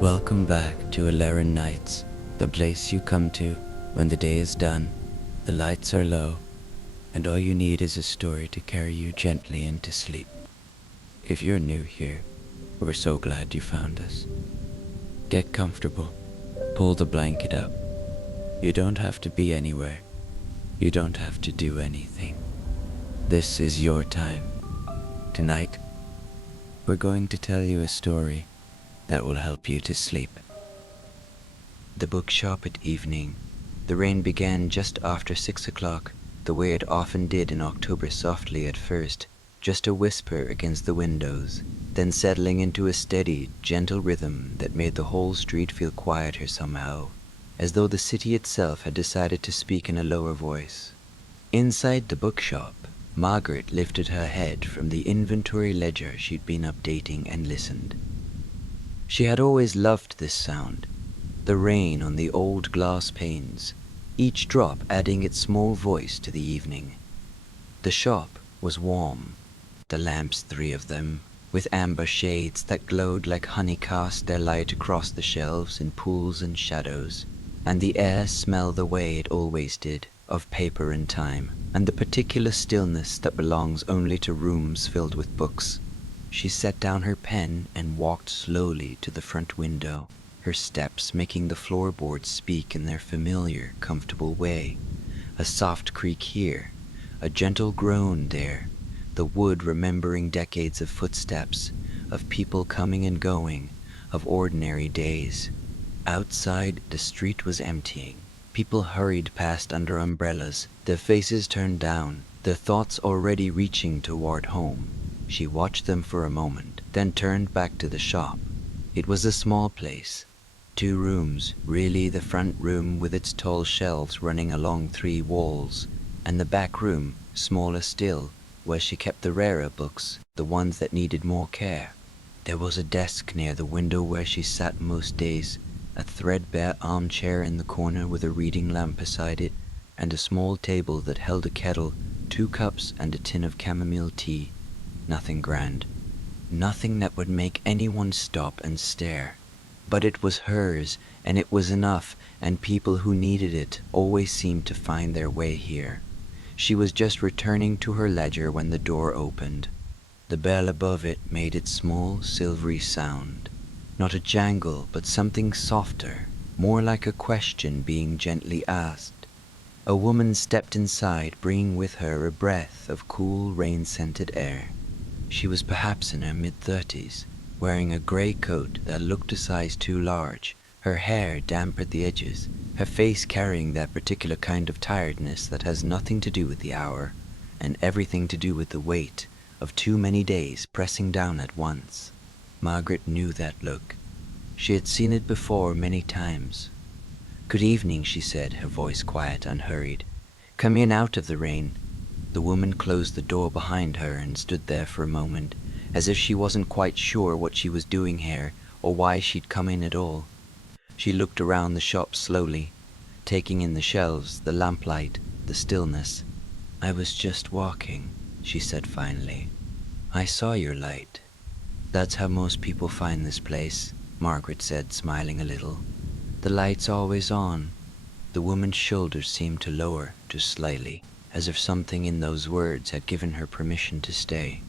Welcome back to Alarin Nights, the place you come to when the day is done, the lights are low, and all you need is a story to carry you gently into sleep. If you're new here, we're so glad you found us. Get comfortable, pull the blanket up. You don't have to be anywhere. You don't have to do anything. This is your time. Tonight, we're going to tell you a story that will help you to sleep. The bookshop at evening. The rain began just after 6 o'clock, the way it often did in October, softly at first, just a whisper against the windows, then settling into a steady, gentle rhythm that made the whole street feel quieter somehow, as though the city itself had decided to speak in a lower voice. Inside the bookshop, Margaret lifted her head from the inventory ledger she'd been updating and listened. She had always loved this sound, the rain on the old glass panes, each drop adding its small voice to the evening. The shop was warm. The lamps, 3 of them, with amber shades that glowed like honey, cast their light across the shelves in pools and shadows, and the air smelled the way it always did, of paper and time, and the particular stillness that belongs only to rooms filled with books. She set down her pen and walked slowly to the front window, her steps making the floorboards speak in their familiar, comfortable way. A soft creak here, a gentle groan there, the wood remembering decades of footsteps, of people coming and going, of ordinary days. Outside, the street was emptying. People hurried past under umbrellas, their faces turned down, their thoughts already reaching toward home. She watched them for a moment, then turned back to the shop. It was a small place. 2 rooms, really the front room with its tall shelves running along 3 walls, and the back room, smaller still, where she kept the rarer books, the ones that needed more care. There was a desk near the window where she sat most days, a threadbare armchair in the corner with a reading lamp beside it, and a small table that held a kettle, 2 cups, and a tin of chamomile tea. Nothing grand. Nothing that would make anyone stop and stare. But it was hers, and it was enough, and people who needed it always seemed to find their way here. She was just returning to her ledger when the door opened. The bell above it made its small, silvery sound. Not a jangle, but something softer, more like a question being gently asked. A woman stepped inside, bringing with her a breath of cool, rain-scented air. She was perhaps in her mid-30s, wearing a grey coat that looked a size too large, her hair damp at the edges, her face carrying that particular kind of tiredness that has nothing to do with the hour, and everything to do with the weight of too many days pressing down at once. Margaret knew that look. She had seen it before many times. "Good evening," she said, her voice quiet, unhurried. "Come in out of the rain." The woman closed the door behind her and stood there for a moment, as if she wasn't quite sure what she was doing here or why she'd come in at all. She looked around the shop slowly, taking in the shelves, the lamplight, the stillness. "I was just walking," she said finally. "I saw your light." "That's how most people find this place," Margaret said, smiling a little. "The light's always on." The woman's shoulders seemed to lower just slightly, as if something in those words had given her permission to stay.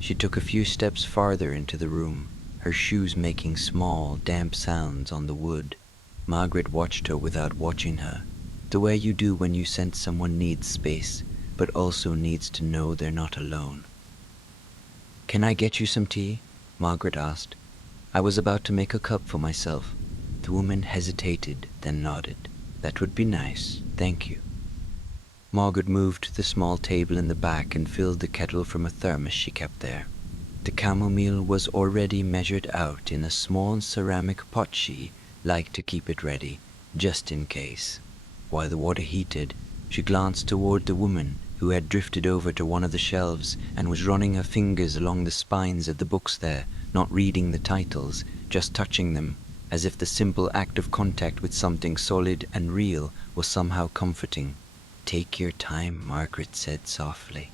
She took a few steps farther into the room, her shoes making small, damp sounds on the wood. Margaret watched her without watching her, the way you do when you sense someone needs space, but also needs to know they're not alone. "Can I get you some tea?" Margaret asked. "I was about to make a cup for myself." The woman hesitated, then nodded. "That would be nice, thank you." Margaret moved to the small table in the back and filled the kettle from a thermos she kept there. The chamomile was already measured out in a small ceramic pot she liked to keep it ready, just in case. While the water heated, she glanced toward the woman, who had drifted over to one of the shelves and was running her fingers along the spines of the books there, not reading the titles, just touching them, as if the simple act of contact with something solid and real was somehow comforting. "Take your time," Margaret said softly.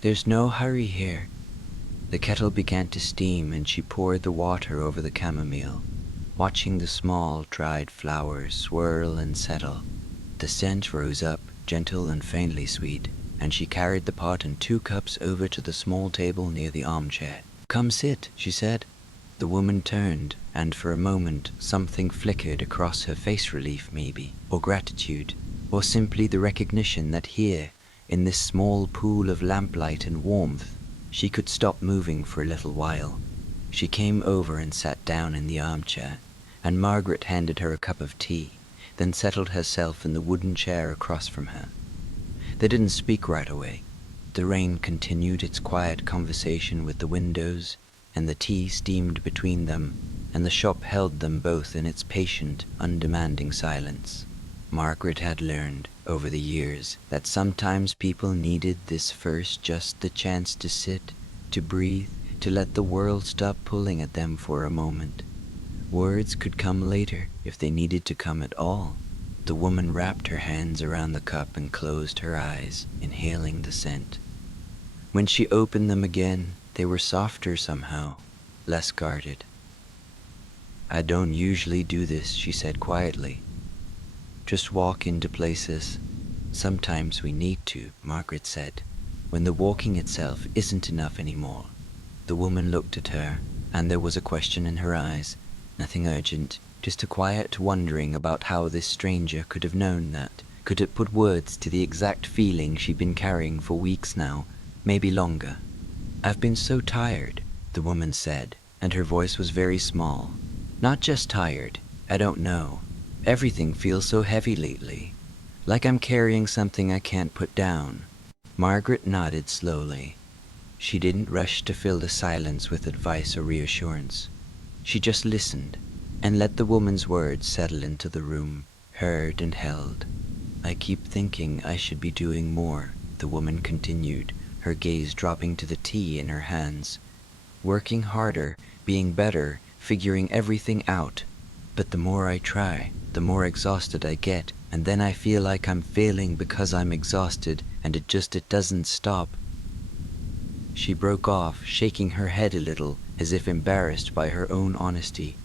"There's no hurry here." The kettle began to steam and she poured the water over the chamomile. watching the small, dried flowers swirl and settle. The scent rose up, gentle and faintly sweet, and she carried the pot and 2 cups over to the small table near the armchair. "Come sit," she said. The woman turned, and for a moment something flickered across her face, relief maybe, or gratitude, or simply the recognition that here, in this small pool of lamplight and warmth, she could stop moving for a little while. She came over and sat down in the armchair, and Margaret handed her a cup of tea, then settled herself in the wooden chair across from her. They didn't speak right away. The rain continued its quiet conversation with the windows, and the tea steamed between them, and the shop held them both in its patient, undemanding silence. Margaret had learned, over the years, that sometimes people needed this first, just the chance to sit, to breathe, to let the world stop pulling at them for a moment. Words could come later, if they needed to come at all. The woman wrapped her hands around the cup and closed her eyes, inhaling the scent. When she opened them again, they were softer somehow, less guarded. "I don't usually do this," she said quietly. "Just walk into places. Sometimes we need to," Margaret said, "when the walking itself isn't enough anymore." The woman looked at her, and there was a question in her eyes. Nothing urgent, just a quiet wondering about how this stranger could have known that. Could it put words to the exact feeling she'd been carrying for weeks now, maybe longer? "I've been so tired," the woman said, and her voice was very small. "Not just tired, I don't know. Everything feels so heavy lately, like I'm carrying something I can't put down." Margaret nodded slowly. She didn't rush to fill the silence with advice or reassurance. She just listened, and let the woman's words settle into the room, heard and held. "I keep thinking I should be doing more," the woman continued, her gaze dropping to the tea in her hands. "Working harder, being better, figuring everything out. But the more I try, the more exhausted I get, and then I feel like I'm failing because I'm exhausted, and it doesn't stop." She broke off, shaking her head a little, as if embarrassed by her own honesty.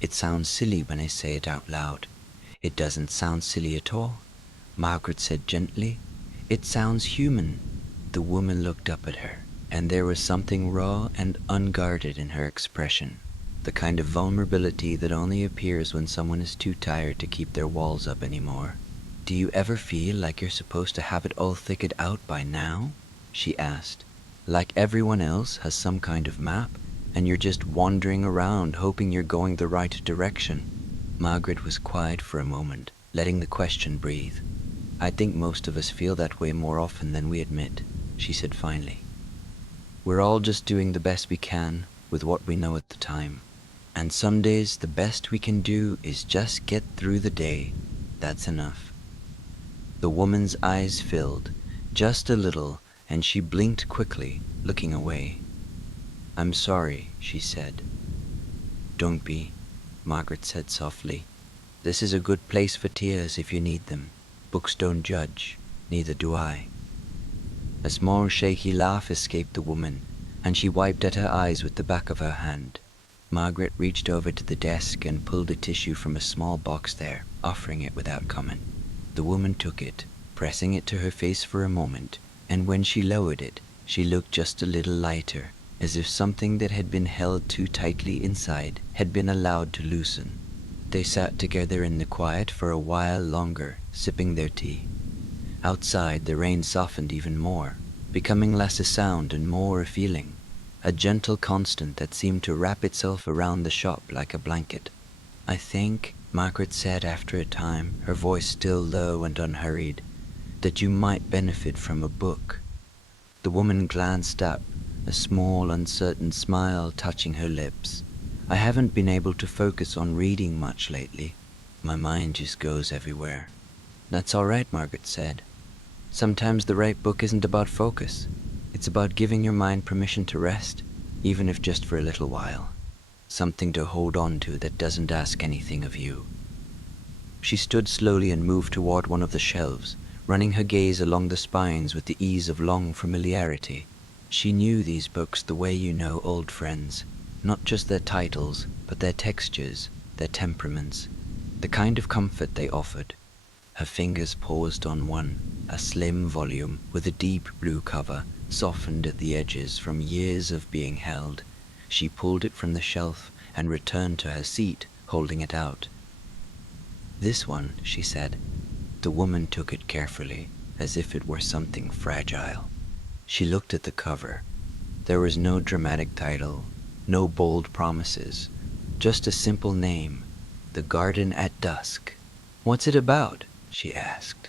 "It sounds silly when I say it out loud." "It doesn't sound silly at all," Margaret said gently. "It sounds human." The woman looked up at her, and there was something raw and unguarded in her expression, the kind of vulnerability that only appears when someone is too tired to keep their walls up anymore. "Do you ever feel like you're supposed to have it all figured out by now?" she asked. "Like everyone else has some kind of map, and you're just wandering around hoping you're going the right direction?" Margaret was quiet for a moment, letting the question breathe. "I think most of us feel that way more often than we admit," she said finally. "We're all just doing the best we can with what we know at the time. And some days the best we can do is just get through the day. That's enough." The woman's eyes filled, just a little, and she blinked quickly, looking away. "I'm sorry," she said. "Don't be," Margaret said softly. "This is a good place for tears if you need them. Books don't judge, neither do I." A small shaky laugh escaped the woman, and she wiped at her eyes with the back of her hand. Margaret reached over to the desk and pulled a tissue from a small box there, offering it without comment. The woman took it, pressing it to her face for a moment, and when she lowered it, she looked just a little lighter, as if something that had been held too tightly inside had been allowed to loosen. They sat together in the quiet for a while longer, sipping their tea. Outside, the rain softened even more, becoming less a sound and more a feeling, a gentle constant that seemed to wrap itself around the shop like a blanket. "I think," Margaret said after a time, her voice still low and unhurried, "that you might benefit from a book." The woman glanced up, a small, uncertain smile touching her lips. "I haven't been able to focus on reading much lately. My mind just goes everywhere." "That's all right," Margaret said. "Sometimes the right book isn't about focus. It's about giving your mind permission to rest, even if just for a little while. Something to hold on to that doesn't ask anything of you." She stood slowly and moved toward one of the shelves, running her gaze along the spines with the ease of long familiarity. She knew these books the way you know old friends, not just their titles, but their textures, their temperaments, the kind of comfort they offered. Her fingers paused on one, a slim volume with a deep blue cover, softened at the edges from years of being held. She pulled it from the shelf and returned to her seat, holding it out. "This one," she said. The woman took it carefully, as if it were something fragile. She looked at the cover. There was no dramatic title, no bold promises, just a simple name, The Garden at Dusk. "What's it about?" she asked.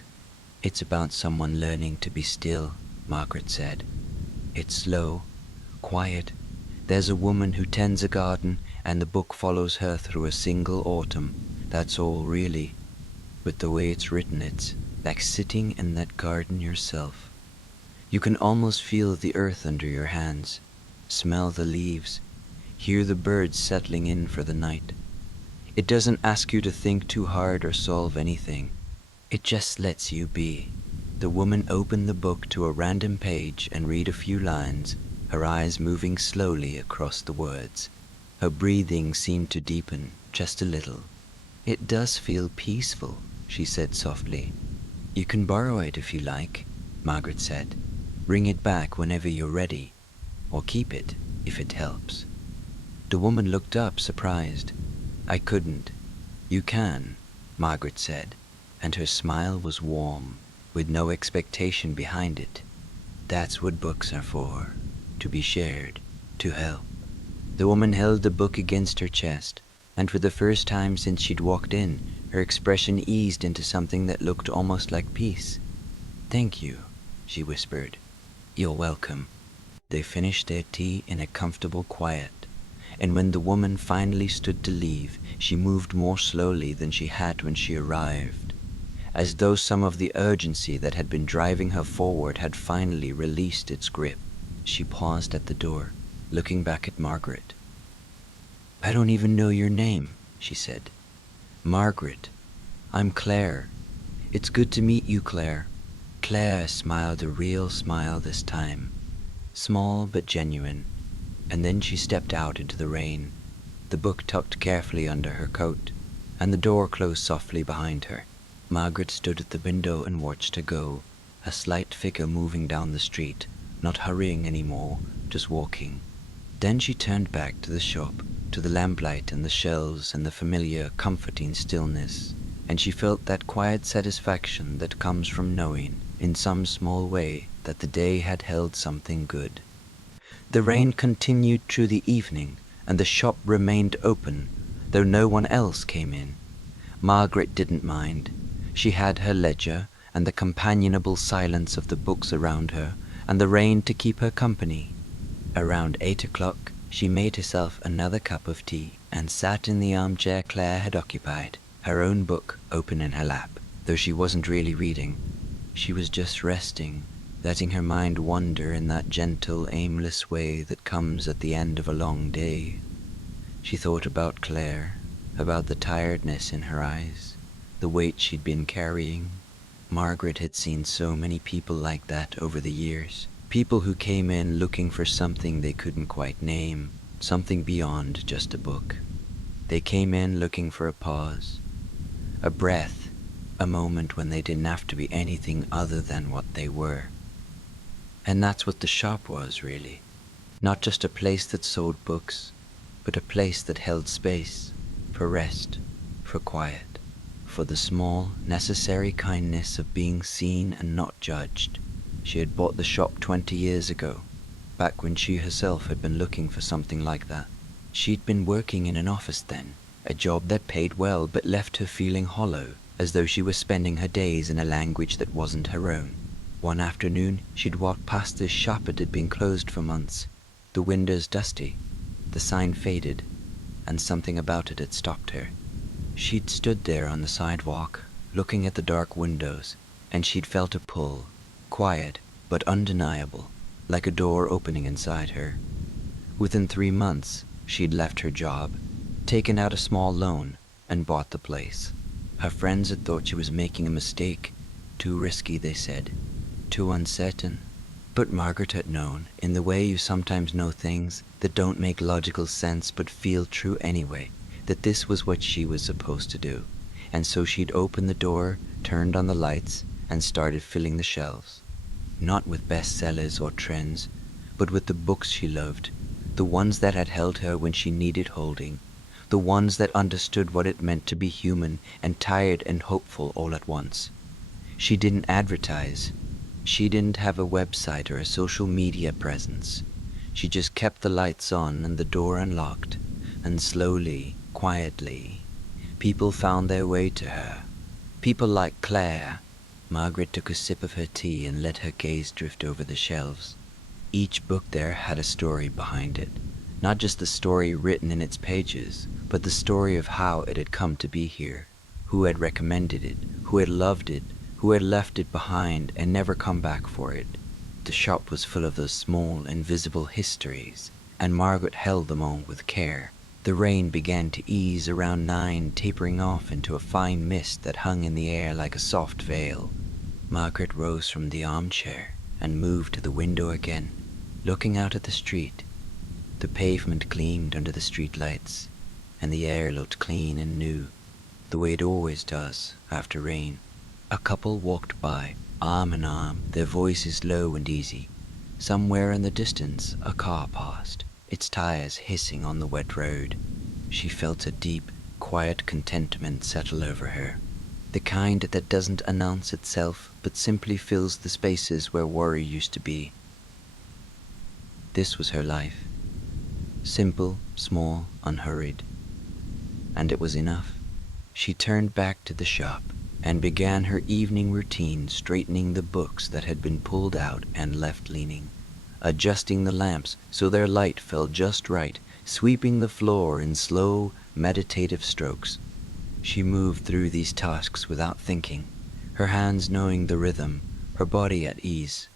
"It's about someone learning to be still," Margaret said. "It's slow, quiet. There's a woman who tends a garden, and the book follows her through a single autumn. That's all, really. But the way it's written, it's like sitting in that garden yourself. You can almost feel the earth under your hands, smell the leaves, hear the birds settling in for the night. It doesn't ask you to think too hard or solve anything. It just lets you be." The woman opened the book to a random page and read a few lines, her eyes moving slowly across the words. Her breathing seemed to deepen just a little. "It does feel peaceful," she said softly. "You can borrow it if you like," Margaret said. "Bring it back whenever you're ready, or keep it if it helps." The woman looked up, surprised. "I couldn't." "You can," Margaret said, and her smile was warm, with no expectation behind it. "That's what books are for, to be shared, to help." The woman held the book against her chest, and for the first time since she'd walked in, her expression eased into something that looked almost like peace. "Thank you," she whispered. "You're welcome." They finished their tea in a comfortable quiet, and when the woman finally stood to leave, she moved more slowly than she had when she arrived, as though some of the urgency that had been driving her forward had finally released its grip. She paused at the door, looking back at Margaret. "I don't even know your name," she said. "Margaret. I'm Claire. It's good to meet you, Claire." Claire smiled a real smile this time, small but genuine, and then she stepped out into the rain, the book tucked carefully under her coat, and the door closed softly behind her. Margaret stood at the window and watched her go, a slight figure moving down the street, not hurrying anymore, just walking. Then she turned back to the shop, to the lamplight and the shelves and the familiar, comforting stillness, and she felt that quiet satisfaction that comes from knowing, in some small way, that the day had held something good. The rain continued through the evening, and the shop remained open, though no one else came in. Margaret didn't mind. She had her ledger, and the companionable silence of the books around her, and the rain to keep her company. Around 8 o'clock, she made herself another cup of tea, and sat in the armchair Claire had occupied, her own book open in her lap, though she wasn't really reading. She was just resting, letting her mind wander in that gentle, aimless way that comes at the end of a long day. She thought about Claire, about the tiredness in her eyes, the weight she'd been carrying. Margaret had seen so many people like that over the years. People who came in looking for something they couldn't quite name, something beyond just a book. They came in looking for a pause, a breath, a moment when they didn't have to be anything other than what they were. And that's what the shop was, really. Not just a place that sold books, but a place that held space for rest, for quiet, for the small, necessary kindness of being seen and not judged. She had bought the shop 20 years ago, back when she herself had been looking for something like that. She'd been working in an office then, a job that paid well but left her feeling hollow, as though she was spending her days in a language that wasn't her own. One afternoon, she'd walked past this shop. It had been closed for months, the windows dusty, the sign faded, and something about it had stopped her. She'd stood there on the sidewalk, looking at the dark windows, and she'd felt a pull, quiet but undeniable, like a door opening inside her. Within 3 months, she'd left her job, taken out a small loan, and bought the place. Her friends had thought she was making a mistake, too risky, they said, too uncertain. But Margaret had known, in the way you sometimes know things that don't make logical sense but feel true anyway, that this was what she was supposed to do. And so she'd opened the door, turned on the lights, and started filling the shelves. Not with bestsellers or trends, but with the books she loved, the ones that had held her when she needed holding, the ones that understood what it meant to be human and tired and hopeful all at once. She didn't advertise. She didn't have a website or a social media presence. She just kept the lights on and the door unlocked, and slowly, quietly, people found their way to her. People like Claire. Margaret took a sip of her tea and let her gaze drift over the shelves. Each book there had a story behind it. Not just the story written in its pages, but the story of how it had come to be here, who had recommended it, who had loved it, who had left it behind and never come back for it. The shop was full of those small, invisible histories, and Margaret held them all with care. The rain began to ease around 9, tapering off into a fine mist that hung in the air like a soft veil. Margaret rose from the armchair and moved to the window again, looking out at the street. The pavement gleamed under the street lights, and the air looked clean and new, the way it always does after rain. A couple walked by, arm in arm, their voices low and easy. Somewhere in the distance, a car passed, its tires hissing on the wet road. She felt a deep, quiet contentment settle over her, the kind that doesn't announce itself but simply fills the spaces where worry used to be. This was her life. Simple, small, unhurried. And it was enough. She turned back to the shop and began her evening routine, straightening the books that had been pulled out and left leaning, adjusting the lamps so their light fell just right, sweeping the floor in slow, meditative strokes. She moved through these tasks without thinking, her hands knowing the rhythm, her body at ease.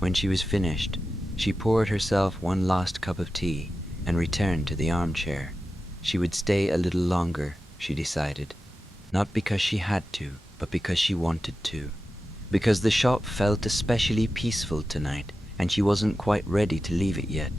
When she was finished, she poured herself one last cup of tea and returned to the armchair. She would stay a little longer, she decided, not because she had to, but because she wanted to. Because the shop felt especially peaceful tonight, and she wasn't quite ready to leave it yet.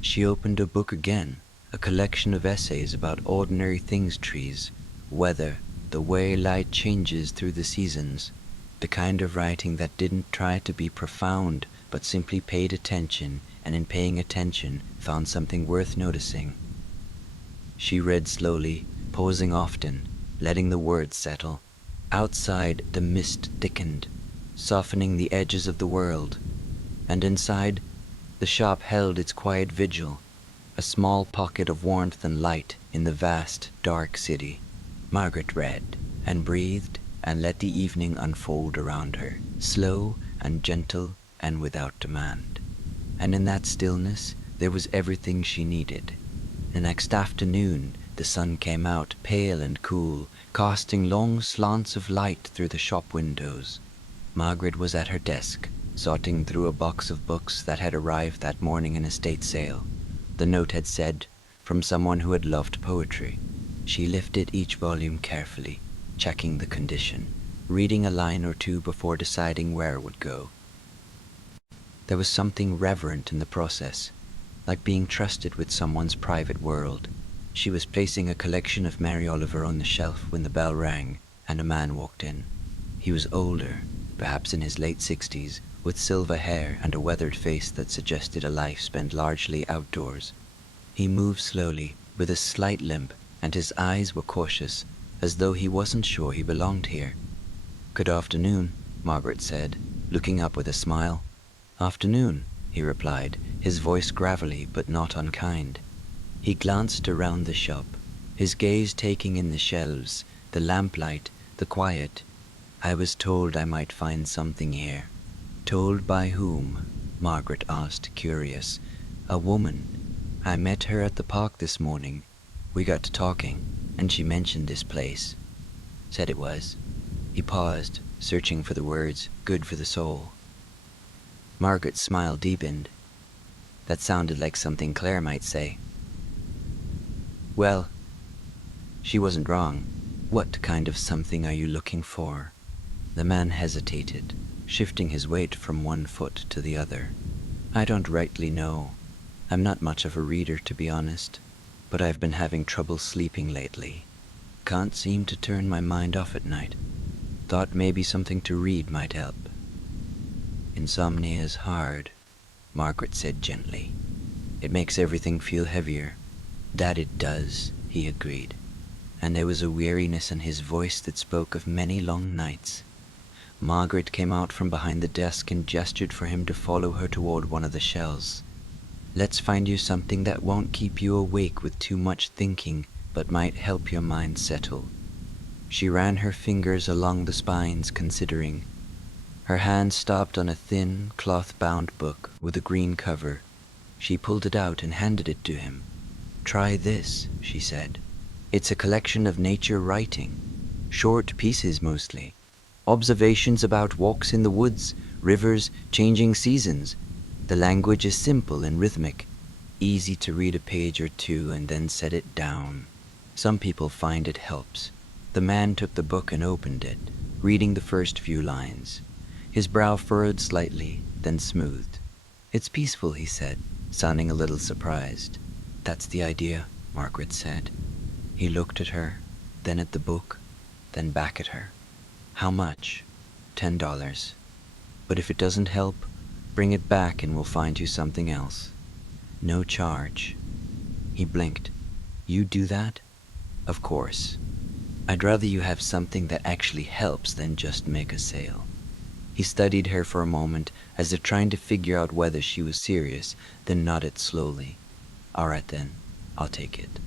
She opened a book again, a collection of essays about ordinary things: trees, weather, the way light changes through the seasons, the kind of writing that didn't try to be profound, but simply paid attention, and in paying attention found something worth noticing. She read slowly, pausing often, letting the words settle. Outside, the mist thickened, softening the edges of the world, and inside, the shop held its quiet vigil, a small pocket of warmth and light in the vast, dark city. Margaret read, and breathed, and let the evening unfold around her, slow and gentle and without demand. And in that stillness, there was everything she needed. The next afternoon, the sun came out, pale and cool, casting long slants of light through the shop windows. Margaret was at her desk, sorting through a box of books that had arrived that morning in a estate sale. The note had said, from someone who had loved poetry. She lifted each volume carefully, checking the condition, reading a line or two before deciding where it would go. There was something reverent in the process, like being trusted with someone's private world. She was placing a collection of Mary Oliver on the shelf when the bell rang, and a man walked in. He was older, perhaps in his late 60s, with silver hair and a weathered face that suggested a life spent largely outdoors. He moved slowly, with a slight limp, and his eyes were cautious, as though he wasn't sure he belonged here. "Good afternoon," Margaret said, looking up with a smile. "Afternoon," he replied, his voice gravelly but not unkind. He glanced around the shop, his gaze taking in the shelves, the lamplight, the quiet. "I was told I might find something here." "Told by whom?" Margaret asked, curious. "A woman. I met her at the park this morning. We got to talking, and she mentioned this place. Said it was." He paused, searching for the words, "good for the soul." Margaret's smile deepened. That sounded like something Claire might say. "Well," she wasn't wrong. "What kind of something are you looking for?" The man hesitated, shifting his weight from one foot to the other. "I don't rightly know. I'm not much of a reader, to be honest. but I've been having trouble sleeping lately. Can't seem to turn my mind off at night. Thought maybe something to read might help. Insomnia is hard, Margaret said gently. It makes everything feel heavier. That it does, he agreed, and there was a weariness in his voice that spoke of many long nights. Margaret came out from behind the desk and gestured for him to follow her toward one of the shelves. Let's find you something that won't keep you awake with too much thinking, but might help your mind settle. She ran her fingers along the spines, considering. Her hand stopped on a thin, cloth-bound book with a green cover. She pulled it out and handed it to him. Try this, she said. It's a collection of nature writing, short pieces mostly. Observations about walks in the woods, rivers, changing seasons. The language is simple and rhythmic, easy to read a page or two and then set it down. Some people find it helps. The man took the book and opened it, reading the first few lines. His brow furrowed slightly, then smoothed. It's peaceful, he said, sounding a little surprised. That's the idea, Margaret said. He looked at her, then at the book, then back at her. How much? $10. But if it doesn't help, bring it back and we'll find you something else. No charge. He blinked. You do that? Of course. I'd rather you have something that actually helps than just make a sale. He studied her for a moment, as if trying to figure out whether she was serious, then nodded slowly. All right then, I'll take it.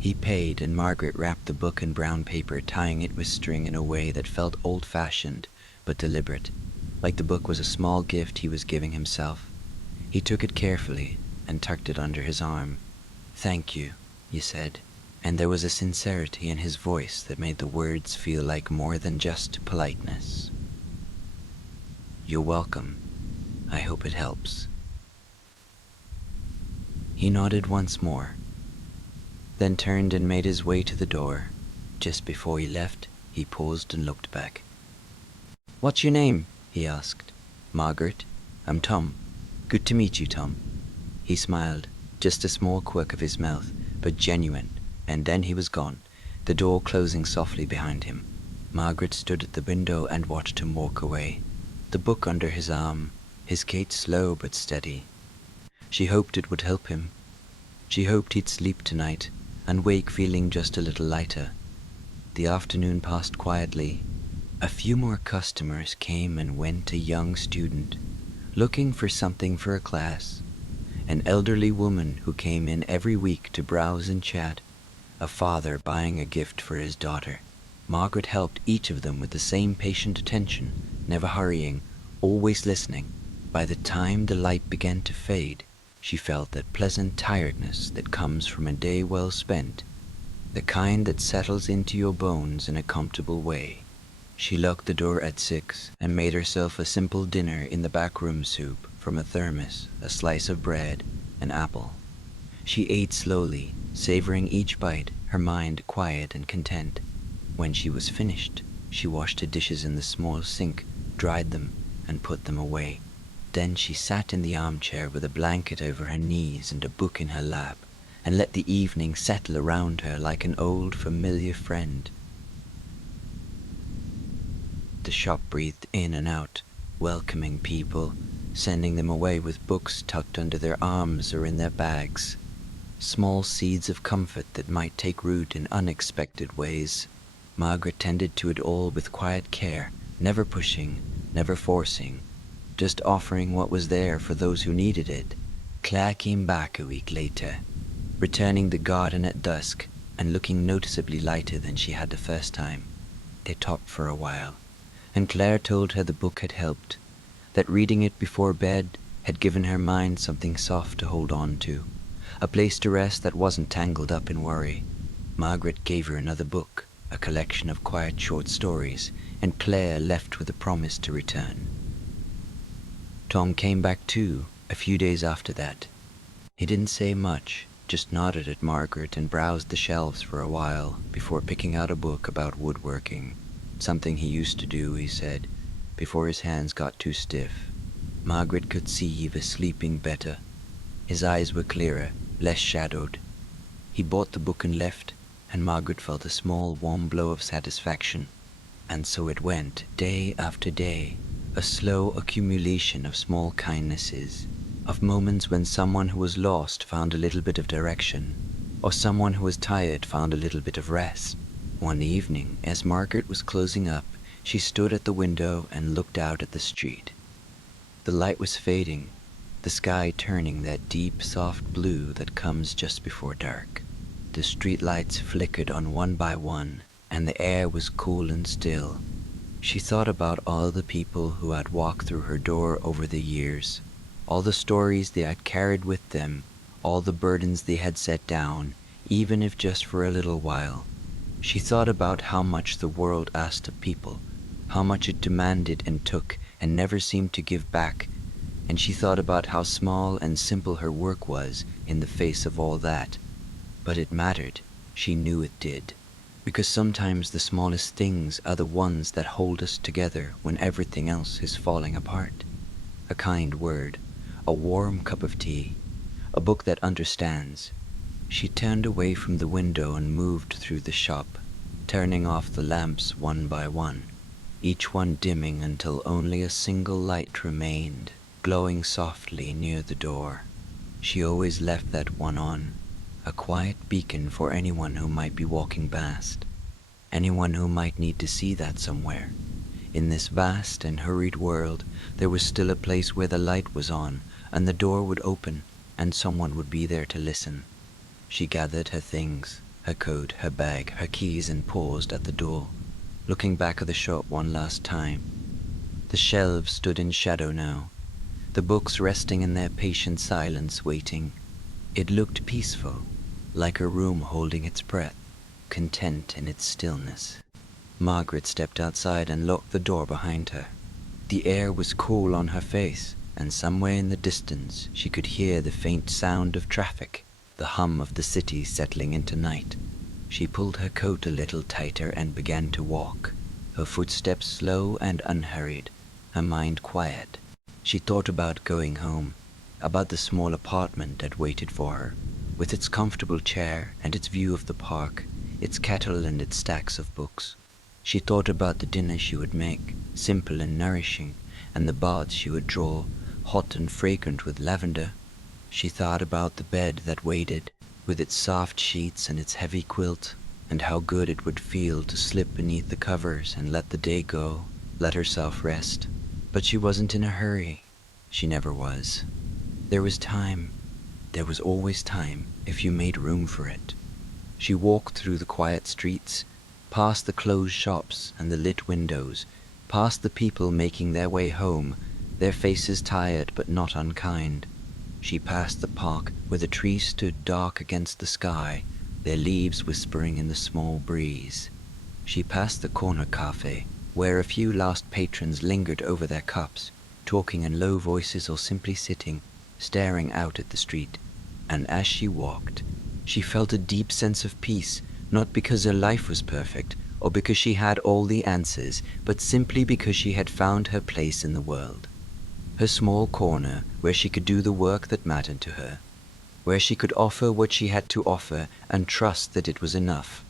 He paid, and Margaret wrapped the book in brown paper, tying it with string in a way that felt old-fashioned, but deliberate, like the book was a small gift he was giving himself. He took it carefully and tucked it under his arm. Thank you, he said, and there was a sincerity in his voice that made the words feel like more than just politeness. You're welcome. I hope it helps. He nodded once more, then turned and made his way to the door. Just before he left, he paused and looked back. What's your name? He asked. Margaret. I'm Tom. Good to meet you, Tom. He smiled, just a small quirk of his mouth, but genuine, and then he was gone, the door closing softly behind him. Margaret stood at the window and watched him walk away, the book under his arm, his gait slow but steady. She hoped it would help him. She hoped he'd sleep tonight and wake feeling just a little lighter. The afternoon passed quietly. A few more customers came and went. A young student looking for something for a class, an elderly woman who came in every week to browse and chat, a father buying a gift for his daughter. Margaret helped each of them with the same patient attention, never hurrying, always listening. By the time the light began to fade, she felt that pleasant tiredness that comes from a day well spent, the kind that settles into your bones in a comfortable way. She locked the door at 6 and made herself a simple dinner in the backroom soup from a thermos, a slice of bread, an apple. She ate slowly, savoring each bite, her mind quiet and content. When she was finished, she washed the dishes in the small sink, dried them, and put them away. Then she sat in the armchair with a blanket over her knees and a book in her lap, and let the evening settle around her like an old familiar friend. The shop breathed in and out, welcoming people, sending them away with books tucked under their arms or in their bags. Small seeds of comfort that might take root in unexpected ways. Margaret tended to it all with quiet care, never pushing, never forcing, just offering what was there for those who needed it. Claire came back a week later, returning the garden at dusk and looking noticeably lighter than she had the first time. They talked for a while, and Claire told her the book had helped, that reading it before bed had given her mind something soft to hold on to, a place to rest that wasn't tangled up in worry. Margaret gave her another book, a collection of quiet short stories, and Claire left with a promise to return. Tom came back too, a few days after that. He didn't say much, just nodded at Margaret and browsed the shelves for a while before picking out a book about woodworking. Something he used to do, he said, before his hands got too stiff. Margaret could see he was sleeping better. His eyes were clearer, less shadowed. He bought the book and left, and Margaret felt a small, warm glow of satisfaction. And so it went, day after day, a slow accumulation of small kindnesses, of moments when someone who was lost found a little bit of direction, or someone who was tired found a little bit of rest. One evening, as Margaret was closing up, she stood at the window and looked out at the street. The light was fading, the sky turning that deep, soft blue that comes just before dark. The street lights flickered on one by one, and the air was cool and still. She thought about all the people who had walked through her door over the years, all the stories they had carried with them, all the burdens they had set down, even if just for a little while. She thought about how much the world asked of people, how much it demanded and took and never seemed to give back, and she thought about how small and simple her work was in the face of all that. But it mattered. She knew it did. Because sometimes the smallest things are the ones that hold us together when everything else is falling apart. A kind word, a warm cup of tea, a book that understands. She turned away from the window and moved through the shop, turning off the lamps one by one, each one dimming until only a single light remained, glowing softly near the door. She always left that one on, a quiet beacon for anyone who might be walking past, anyone who might need to see that somewhere. In this vast and hurried world, there was still a place where the light was on, and the door would open, and someone would be there to listen. She gathered her things, her coat, her bag, her keys, and paused at the door, looking back at the shop one last time. The shelves stood in shadow now, the books resting in their patient silence, waiting. It looked peaceful, like a room holding its breath, content in its stillness. Margaret stepped outside and locked the door behind her. The air was cool on her face, and somewhere in the distance she could hear the faint sound of traffic, the hum of the city settling into night. She pulled her coat a little tighter and began to walk, her footsteps slow and unhurried, her mind quiet. She thought about going home, about the small apartment that waited for her, with its comfortable chair and its view of the park, its kettle and its stacks of books. She thought about the dinner she would make, simple and nourishing, and the baths she would draw, hot and fragrant with lavender. She thought about the bed that waited, with its soft sheets and its heavy quilt, and how good it would feel to slip beneath the covers and let the day go, let herself rest. But she wasn't in a hurry. She never was. There was time. There was always time if you made room for it. She walked through the quiet streets, past the closed shops and the lit windows, past the people making their way home, their faces tired but not unkind. She passed the park where the trees stood dark against the sky, their leaves whispering in the small breeze. She passed the corner cafe, where a few last patrons lingered over their cups, talking in low voices or simply sitting, staring out at the street. And as she walked, she felt a deep sense of peace, not because her life was perfect, or because she had all the answers, but simply because she had found her place in the world. Her small corner where she could do the work that mattered to her, where she could offer what she had to offer and trust that it was enough.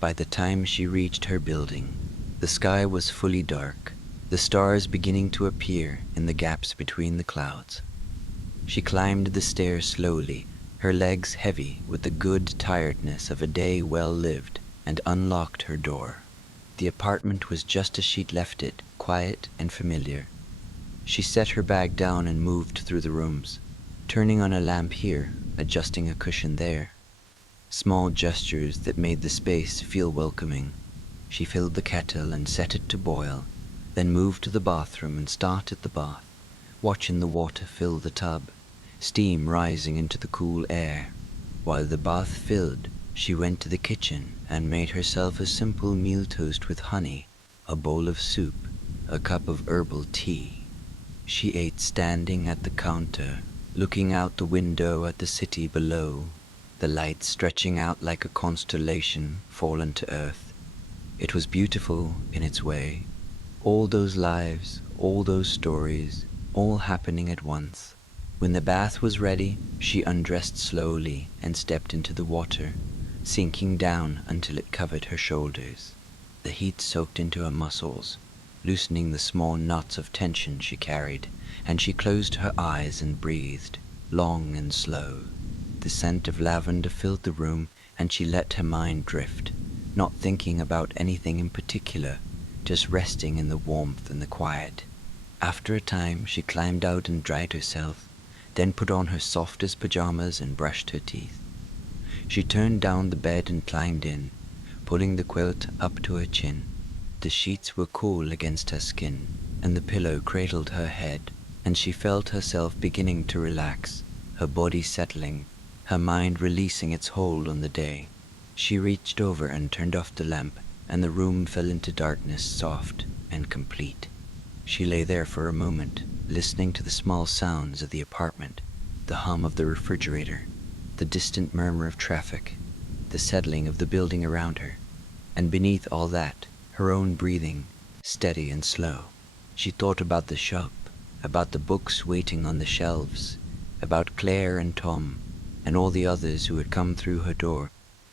By the time she reached her building, the sky was fully dark, the stars beginning to appear in the gaps between the clouds. She climbed the stairs slowly, her legs heavy with the good tiredness of a day well lived, and unlocked her door. The apartment was just as she'd left it, quiet and familiar. She set her bag down and moved through the rooms, turning on a lamp here, adjusting a cushion there. Small gestures that made the space feel welcoming. She filled the kettle and set it to boil, then moved to the bathroom and started the bath, watching the water fill the tub, steam rising into the cool air. While the bath filled, she went to the kitchen and made herself a simple meal toast with honey, a bowl of soup, a cup of herbal tea. She ate standing at the counter, looking out the window at the city below, the light stretching out like a constellation fallen to earth. It was beautiful in its way. All those lives, all those stories, all happening at once. When the bath was ready, she undressed slowly and stepped into the water, sinking down until it covered her shoulders. The heat soaked into her muscles, loosening the small knots of tension she carried, and she closed her eyes and breathed, long and slow. The scent of lavender filled the room, and she let her mind drift, not thinking about anything in particular, just resting in the warmth and the quiet. After a time, she climbed out and dried herself, then put on her softest pajamas and brushed her teeth. She turned down the bed and climbed in, pulling the quilt up to her chin. The sheets were cool against her skin, and the pillow cradled her head, and she felt herself beginning to relax, her body settling, her mind releasing its hold on the day. She reached over and turned off the lamp, and the room fell into darkness, soft and complete. She lay there for a moment, listening to the small sounds of the apartment, the hum of the refrigerator, the distant murmur of traffic, the settling of the building around her, and beneath all that, her own breathing, steady and slow. She thought about the shop, about the books waiting on the shelves, about Claire and Tom, and all the others who had come through her door.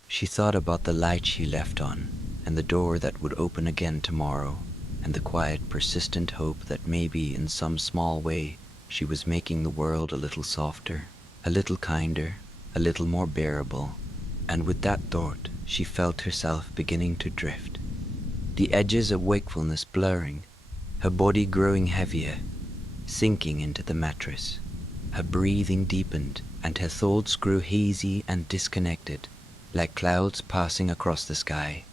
She thought about the light she left on, and the door that would open again tomorrow, and the quiet, persistent hope that maybe in some small way she was making the world a little softer, a little kinder, a little more bearable. And with that thought, she felt herself beginning to drift, the edges of wakefulness blurring, her body growing heavier, sinking into the mattress. Her breathing deepened, and her thoughts grew hazy and disconnected, like clouds passing across the sky.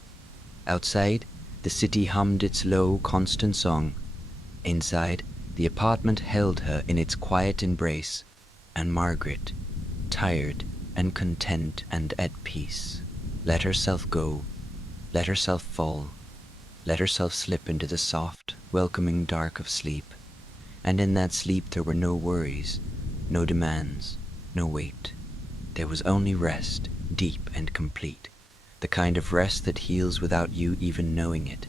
Outside, the city hummed its low, constant song. Inside, the apartment held her in its quiet embrace, and Margaret, tired and content and at peace, let herself go, let herself fall, let herself slip into the soft, welcoming dark of sleep. And in that sleep there were no worries, no demands, no weight. There was only rest, deep and complete. The kind of rest that heals without you even knowing it,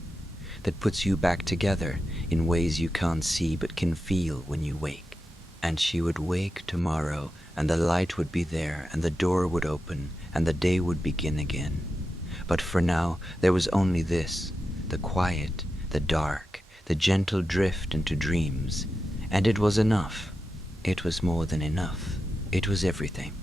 that puts you back together in ways you can't see but can feel when you wake. And she would wake tomorrow, and the light would be there, and the door would open, and the day would begin again. But for now, there was only this, the quiet, the dark, the gentle drift into dreams. And it was enough. It was more than enough. It was everything.